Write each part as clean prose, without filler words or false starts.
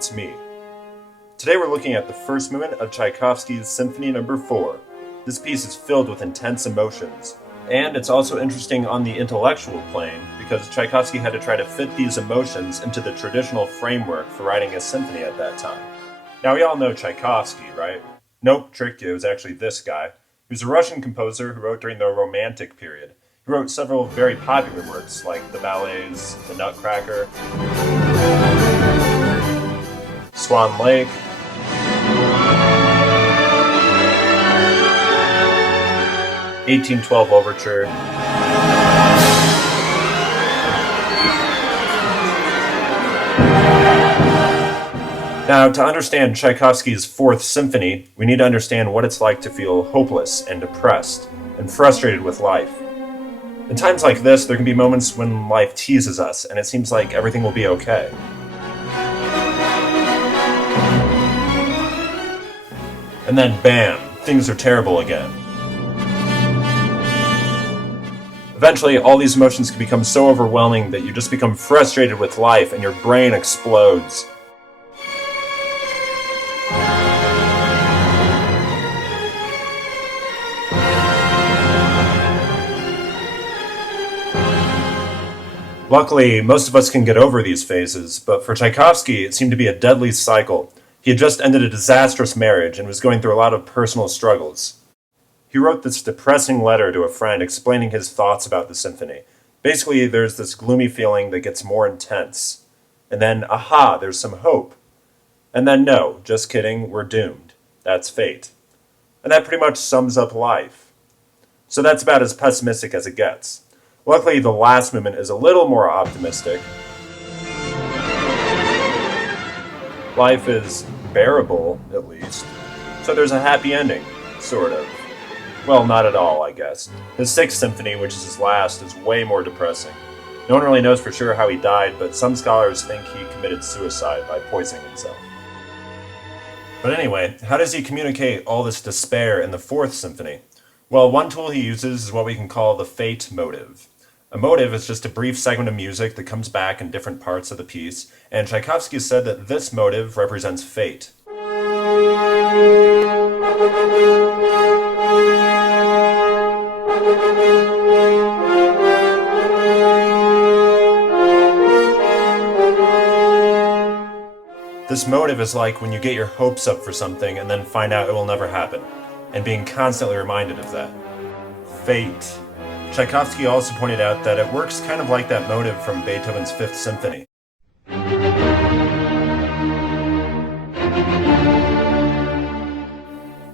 it's me. Today we're looking at the first movement of Tchaikovsky's Symphony No. 4. This piece is filled with intense emotions, and it's also interesting on the intellectual plane because Tchaikovsky had to try to fit these emotions into the traditional framework for writing a symphony at that time. Now we all know Tchaikovsky, right? Nope, tricked you, it was actually this guy. He was a Russian composer who wrote during the Romantic period. He wrote several very popular works like the ballets, The Nutcracker, Swan Lake, (1812) Overture, Now, to understand Tchaikovsky's Fourth Symphony, we need to understand what it's like to feel hopeless and depressed and frustrated with life. In times like this, there can be moments when life teases us and it seems like everything will be okay. And then bam, things are terrible again. Eventually, all these emotions can become so overwhelming that you just become frustrated with life and your brain explodes. Luckily, most of us can get over these phases, but for Tchaikovsky, it seemed to be a deadly cycle. He had just ended a disastrous marriage and was going through a lot of personal struggles. He wrote this depressing letter to a friend explaining his thoughts about the symphony. Basically, there's this gloomy feeling that gets more intense. And then, aha, there's some hope. And then, no, just kidding, we're doomed. That's fate. And that pretty much sums up life. So that's about as pessimistic as it gets. Luckily, the last movement is a little more optimistic. Life is bearable, at least. So there's a happy ending, sort of. Well, not at all, I guess. His Sixth Symphony, which is his last, is way more depressing. No one really knows for sure how he died, but some scholars think he committed suicide by poisoning himself. But anyway, how does he communicate all this despair in the Fourth Symphony? Well, one tool he uses is what we can call the fate motive. A motive is just a brief segment of music that comes back in different parts of the piece, and Tchaikovsky said that this motive represents fate. This motive is like when you get your hopes up for something and then find out it will never happen, and being constantly reminded of that. Fate. Tchaikovsky also pointed out that it works kind of like that motive from Beethoven's Fifth Symphony.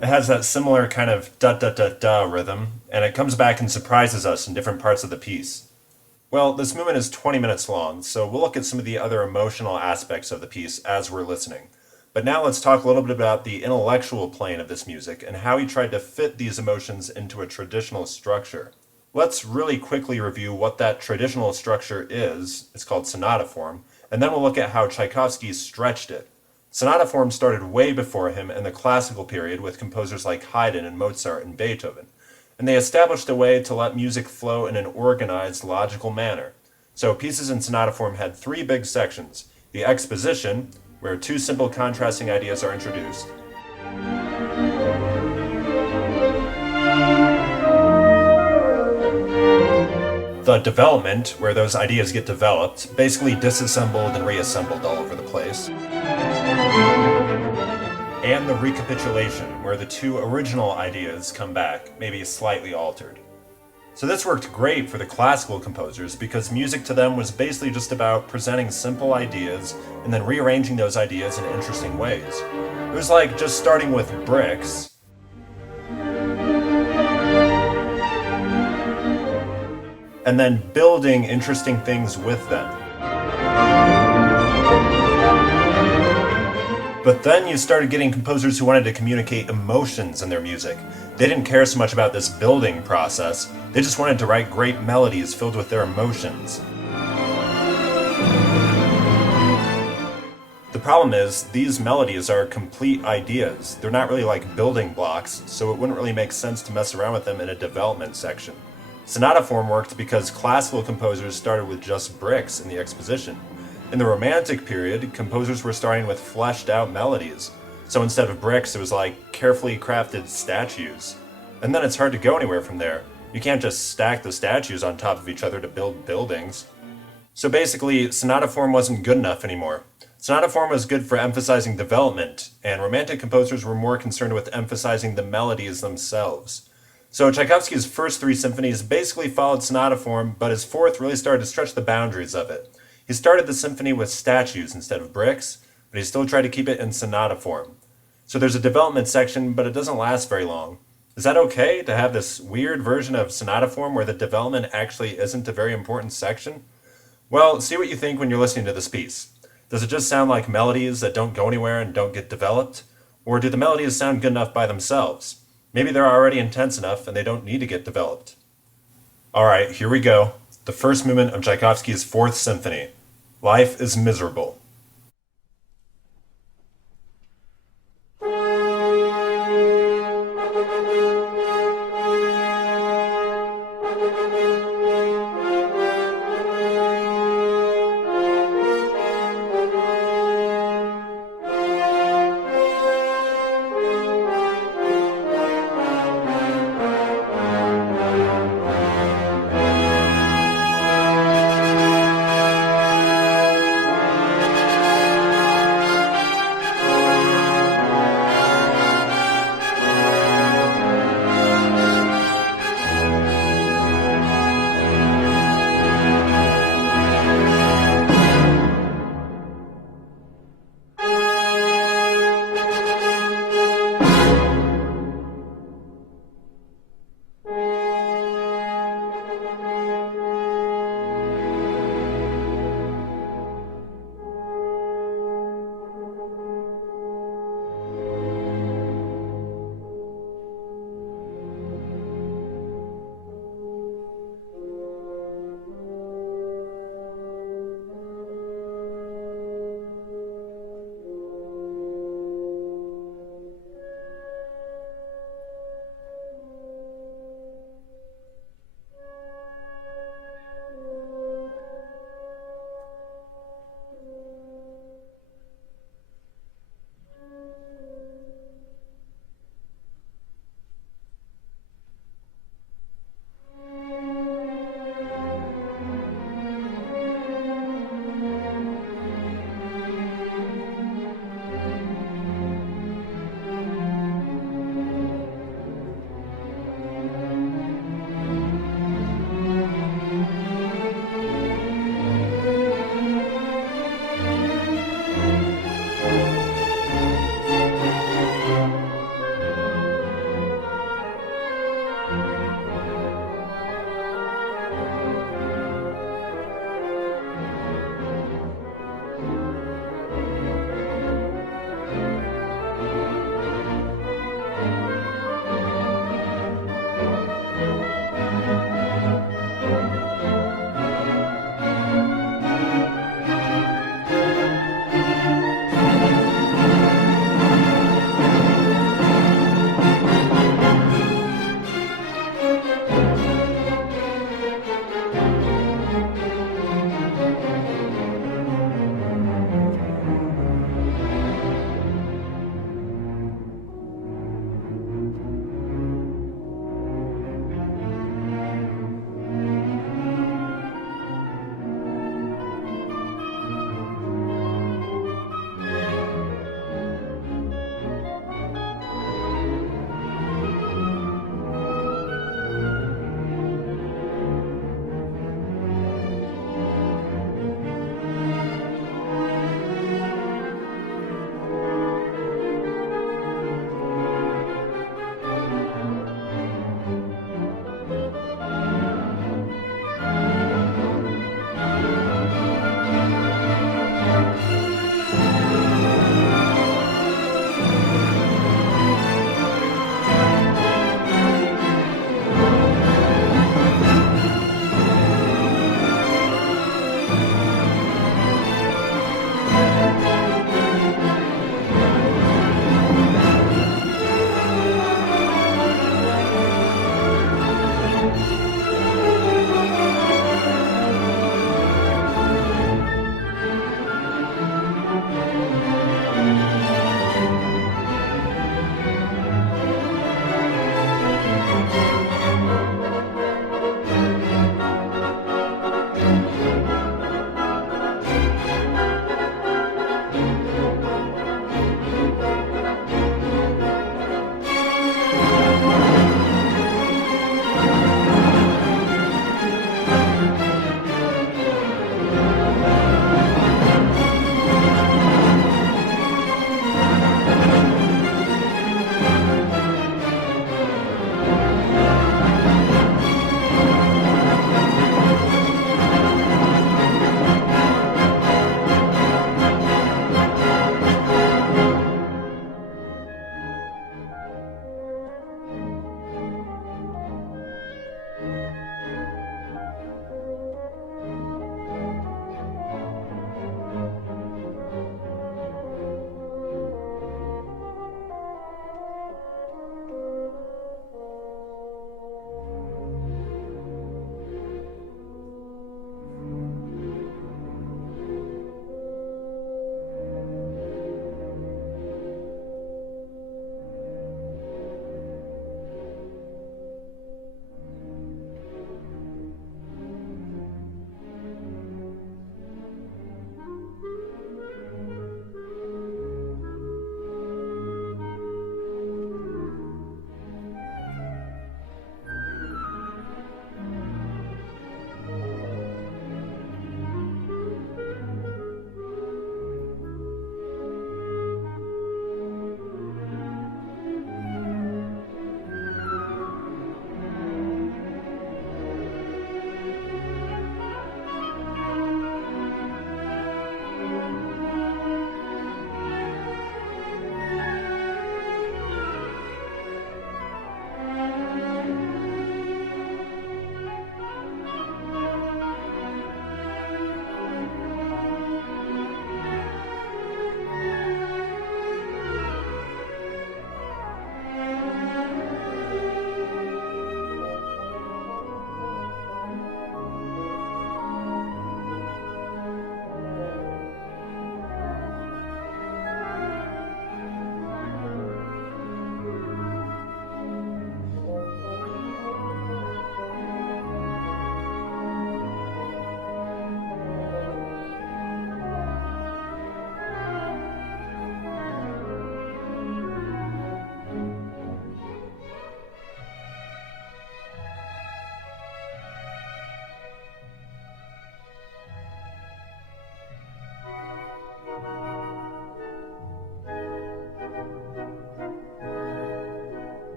It has that similar kind of da-da-da-da rhythm, and it comes back and surprises us in different parts of the piece. Well, this movement is 20 minutes long, so we'll look at some of the other emotional aspects of the piece as we're listening. But now let's talk a little bit about the intellectual plane of this music and how he tried to fit these emotions into a traditional structure. Let's really quickly review what that traditional structure is. It's called sonata form, and then we'll look at how Tchaikovsky stretched it. Sonata form started way before him in the classical period with composers like Haydn and Mozart and Beethoven, and they established a way to let music flow in an organized, logical manner. So pieces in sonata form had three big sections: the exposition, where two simple contrasting ideas are introduced, the development, where those ideas get developed, basically disassembled and reassembled all over the place, and the recapitulation, where the two original ideas come back, maybe slightly altered. So this worked great for the classical composers because music to them was basically just about presenting simple ideas and then rearranging those ideas in interesting ways. It was like just starting with bricks, and then building interesting things with them. But then you started getting composers who wanted to communicate emotions in their music. They didn't care so much about this building process, they just wanted to write great melodies filled with their emotions. The problem is, these melodies are complete ideas. They're not really like building blocks, so it wouldn't really make sense to mess around with them in a development section. Sonata form worked because classical composers started with just bricks in the exposition. In the Romantic period, composers were starting with fleshed out melodies. So instead of bricks, it was like carefully crafted statues. And then it's hard to go anywhere from there. You can't just stack the statues on top of each other to build buildings. So basically, sonata form wasn't good enough anymore. Sonata form was good for emphasizing development, and Romantic composers were more concerned with emphasizing the melodies themselves. So Tchaikovsky's first three symphonies basically followed sonata form, but his fourth really started to stretch the boundaries of it. He started the symphony with statues instead of bricks, but he still tried to keep it in sonata form. So there's a development section, but it doesn't last very long. Is that okay to have this weird version of sonata form where the development actually isn't a very important section? Well, see what you think when you're listening to this piece. Does it just sound like melodies that don't go anywhere and don't get developed? Or do the melodies sound good enough by themselves? Maybe they're already intense enough and they don't need to get developed. Alright, here we go. The first movement of Tchaikovsky's Fourth Symphony. Life is miserable.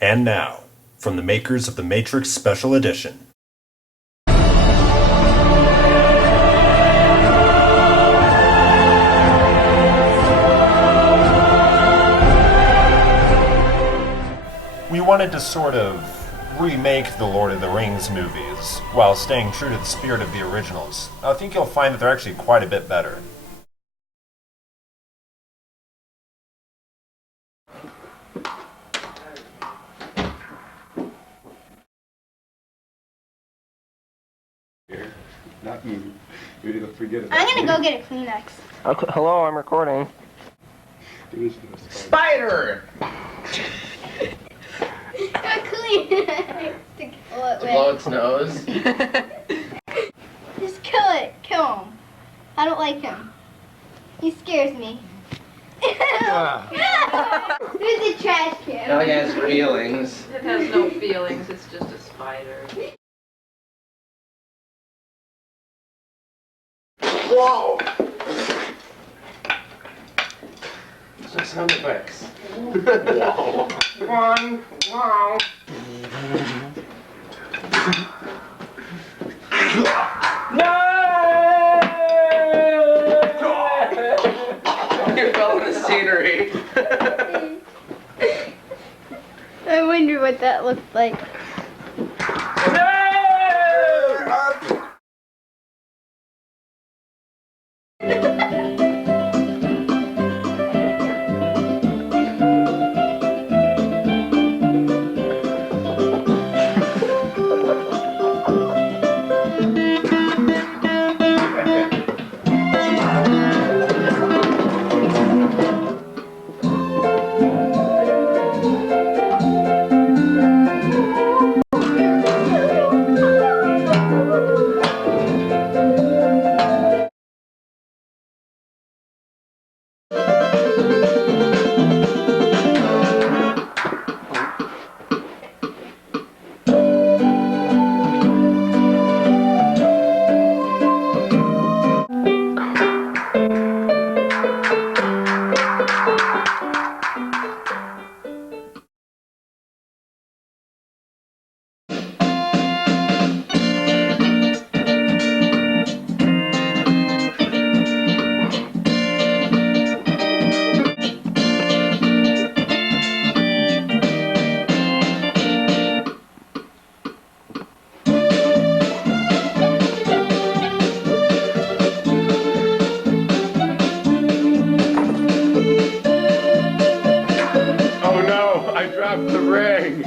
And now, from the makers of the Matrix Special Edition. We wanted to sort of remake the Lord of the Rings movies while staying true to the spirit of the originals. I think you'll find that they're actually quite a bit better. Nothing. You're gonna forget it. I'm gonna go get a Kleenex. Okay, hello, I'm recording. Spider! A Kleenex to kill it To with. blow its nose. Just kill it. Kill him. I don't like him. He scares me. There's a trash can. Now he has feelings. It has no feelings, it's just a spider. Whoa! Some sound effects. Whoa. One, wow. You fell in the scenery. I wonder what that looked like. Oh no, I dropped the ring.